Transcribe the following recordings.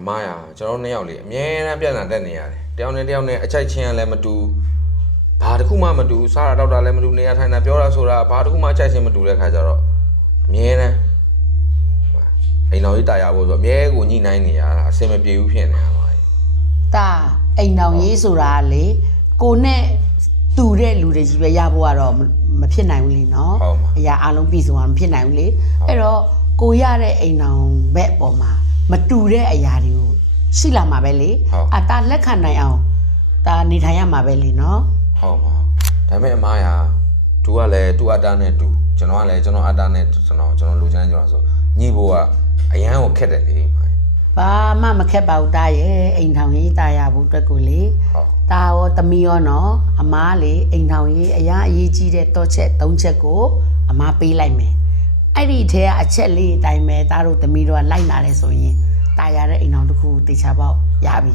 အမားရကျွန်တော်နှစ်ယောက်လေအမြဲတမ်းပြန်လာတက်နေရတယ်တယောက်နဲ့အချိုက်ချင်းကလည်းမတူဘာတစ်ခုမှမတူစားတာတောက်တာလည်းမတူနေရထိုင်တာပြောတာဆိုတာဘာတစ်ခုမှအချိုက်ချင်းမတူတဲ့ခါကျတော့အမြဲတမ်းအိမ်တော်ကြီးတာယာဖို့ဆိုအမြဲကိုညှိနှိုင်းနေရတာအဆင်မပြေဘူးဖြစ်နေတာပါတာအိမ်တော်ကြီးဆိုတာလေကိုနဲ့တူတဲ့လူတွေကြီးပဲရဖို့ကတော့မဖြစ်နိုင်ဘူးလေနော်အရာအလုံးပြည်စုံအောင်မဖြစ်နိုင်ဘူးလေအဲ့တော့ကိုရတဲ့အိမ်တော်ဘက်ပေါ်မှာမတူတဲ့အရာတွေကိုရှိလာမှာပဲလေအတာလက်ခံနိုင်အောင်ဒါနေထိုင်ရမှာပဲလေနော်ဟုတ်ပါဒါပေမဲ့အမားရသူကလည်းသူ့အတားနဲ့တူကျွန်တော်ကလည်းကျွန်တော်အတားနဲ့ကျွန်တော်လူချမ်းကျွန်တော်ဆိုညှိဖို့ကအရန်ကိုခက်တယ်လေဘာမှမခက်ပါဘူးတာရဲ့အိမ်ထောင်ကြီးတာရဖို့အတွက်ကိုလေတာရောသမီးရောနော်အမားလေအိမ်ထောင်ကြီးအရာအရေးကြီးတဲ့တော့ချက်၃ချက်ကိုအမားပေးလိုက်မယ်အဲ့ဒီထဲကအချက်လေးအတိုင်းပဲတာတို့သမီးတို့ကလိုက်လာတယ်ဆိုရင်တာရတဲ့အိမ်ထောင်တစ်ခုတေချာပေါက်ရပြီ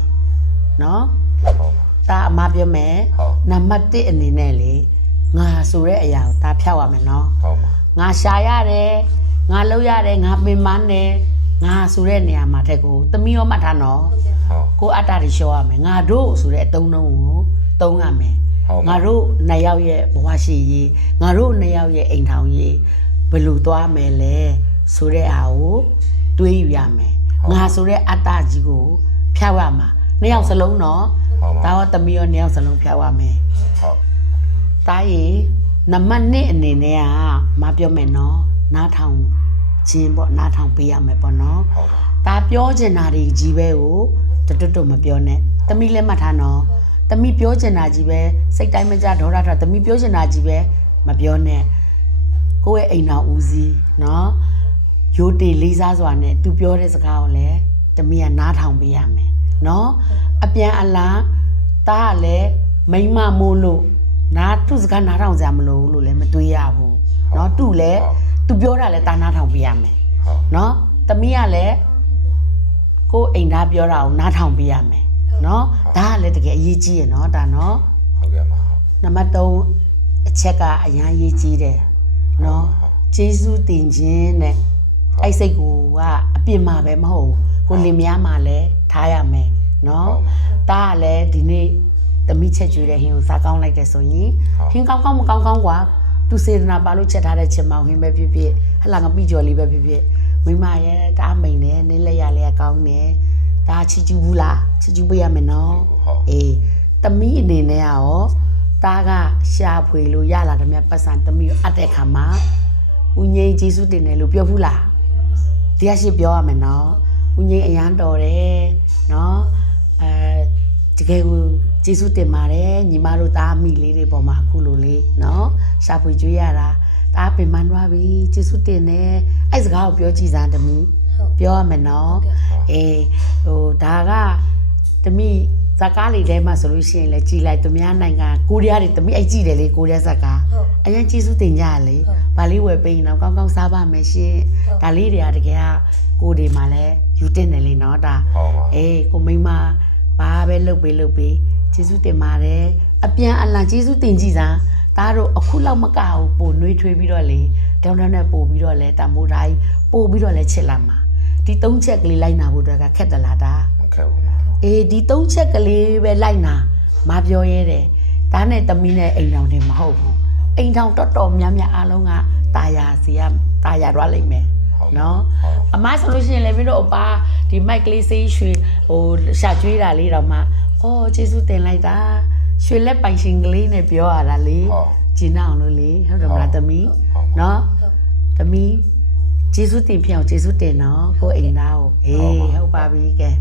နော်တာအမားပြောမယ်နံပါတ်1အနေနဲ့လေငါဆိုတဲ့အရာကိုတာဖြောက်ရမယ်နော်ငါရှာရတယ်ငါလှုပ်ရတယ်ငါပင်ပန်းတယ်ငါဆိုတဲ့နေရာမှာတက်ကိုသမီးရောမှတ်ထားနော်ကိုအတ္တတွေရှော့ရမယ်ငါတို့ဆိုတဲ့အတုံးလုံးကိုသုံးရမယ်ငါတို့နှစ်ယောက်ရဲ့ဘဝရှိရေးငါတို့နှစ်ယောက်ရဲ့အိမ်ထောင်ရေးဘယ်လိုသွားမယ်လဲဆိုတဲ့အားကိုတွေးယူရမယ်ငါဆိုတဲ့အတ္တကြီးကိုဖျောက်ရမှာနှစ်ယောက်စလုံးနော်ဒါတော့သမီးရောနှစ်ယောက်စလုံးဖျောက်ရမယ်ဟုတ်ဒါရင်နံပါတ်1အနေနဲ့ကမပြောမယ်နော်နားထောင်ချင်းပေါ့နားထောင်ပေးရမယ်ပေါ့နော်ဟုတ်ပါဒါပြောချင်တာတွေကြီးပဲကိုတွတ်မပြောနဲ့သမီးလည်းမှတ်ထားနော်သမီးပြောချင်တာကြီးပဲစိတ်တိုင်းမကြဒေါသထားသမီးပြောချင်တာကြီးပဲမပြောနဲ့ကိုယ့်ရဲ့အိမ်တော်ဦးစီးနော်ရိုးတေလေးစားစွာနဲ့သူပြောတဲ့စကားကိုလည်းသမီးကနားထောင်ပေးရမယ်နော်အပြန်အလှန်ဒါကလည်းမိမမိုးလို့နားသူ့စကားနားထောင်ကြမလို့လို့လည်းမတွေးရဘူးနော်သူ့လည်းသူပြောတာလည်းတာနားထောင်ပေးရမယ်နော်သမီးကလည်းကိုယ်အိမ်သားပြောတာကိုနားထောင်ပေးရမယ်နော်ဒါကလည်းတကယ်အရေးကြီးရနော်ဒါနော်ဟုတ်ကဲ့ပါနံပါတ်3အချက်ကအရန်အရေးကြီးတယ်နော်ကျေးဇူးတင်ခြင်းနဲ့အဲ့စိတ်ကအပြစ်မှာပဲမဟုတ်ကိုလင်မယားမှာလည်းထားရမယ်နော်ဒါကလည်းဒီနေ့သမီးချက်ကျွေးတဲ့ဟင်းကိုစားကောင်းလိုက်တယ်ဆိုရင်ဟင်းကောင်းမကောင်းကွာသူစေတနာပါလို့ချက်ထားတဲ့ချင်မောင်ဟင်းပဲဖြစ်ဖြစ်ဟလာငပိကျော်လေးပဲဖြစ်ဖြစ်မိမရဲ့တားမိန်နဲ့နင်းလက်ရလေးကောင်းတယ်ဒါချီကျူးဘူးလားချီကျူးပေးရမယ်နော်အေးသမီးအနေနဲ့ရောတားကရှာဖွေလို့ရလာတယ်မြတ်ပတ်စံသမီးအပ်တဲ့ခါမှာဦးငိမ့်ကျေးဇူးတင်တယ်လို့ပြောဘူးလားတရားရှိပြောရမယ်နော်ဦးငိမ့်အရန်တော်တယ်နော်တကယ်ကိုကျေးဇူးတင်ပါတယ်ညီမတို့သားမိလေးတွေပေါ်မှာအခုလိုလေးနော်ရှာဖွေကြွေးရတာဒါပင်ပန်းသွားပြီကျေးဇူးတင်တယ်အဲ့စကားကိုပြောကြည့်စမ်းတမီးပြောရမယ်နော်အေးဟိုဒါကတမီးဇာကားလေးထဲမှာဆိုလို့ရှိရင်လည်းကြည်လိုက်သူများနိုင်ငံကိုရီးယားတွေတမီးအဲ့ကြည့်တယ်လေကိုရီးယားဇာကားအရင်ကျေးဇူးတင်ကြရလေဗာလေးဝယ်ပေးရင်တော့ကောင်းကောင်းစားပါမယ်ရှင်ဒါလေးတွေကတကယ်ကိုတွေမှာလည်းယူတင်တယ်လေနော်ဒါအေးကိုမိမဘာပဲလုပ်ပေးကျေးဇူးတင်ပါတယ်အပြန်အလှန်ကျေးဇူးတင်ကြည့်စမ်းဒါတို့အခုလောက်မကဘူးပိုနှွေးထွေးပြီးတော့လေတောင်းတနဲ့ပို့ပြီးတော့လေတမိုးတိုင်းပို့ပြီးတော့လေချစ်လာမှာဒီ၃ချက်ကလေးလိုက်နာဖို့အတွက်ကခက်တလားဒါမခက်ဘူးအေးဒီ၃ချက်ကလေးပဲလိုက်နာမပြောရဲတယ်ဒါနဲ့သမီးနဲ့အိမ်ထောင်တွေမဟုတ်ဘူးအိမ်ထောင်တော်များအားလုံးကตายာစီကตายာသွားလိမ့်မယ်နော်အမဆိုလို့ရှိရင်လည်းပြီးတော့အပါဒီမိုက်ကလေးစေးရွှေဟိုရှာကျွေးတာလေးတော့မှအော်ကျေးဇူးတင်လိုက်တာရွှေလက်ပိုင်ရှင်ကလေးနဲ့ပြောရတာလေကျင်းအောင်လို့လေဟုတ်တယ်မလားသမီးနော်သမီးကျေးဇူးတင်ပြအောင်ကျေးဇူးတင်နော်ကိုအိမ်သားကိုအေးဟုတ်ပါပြီကဲ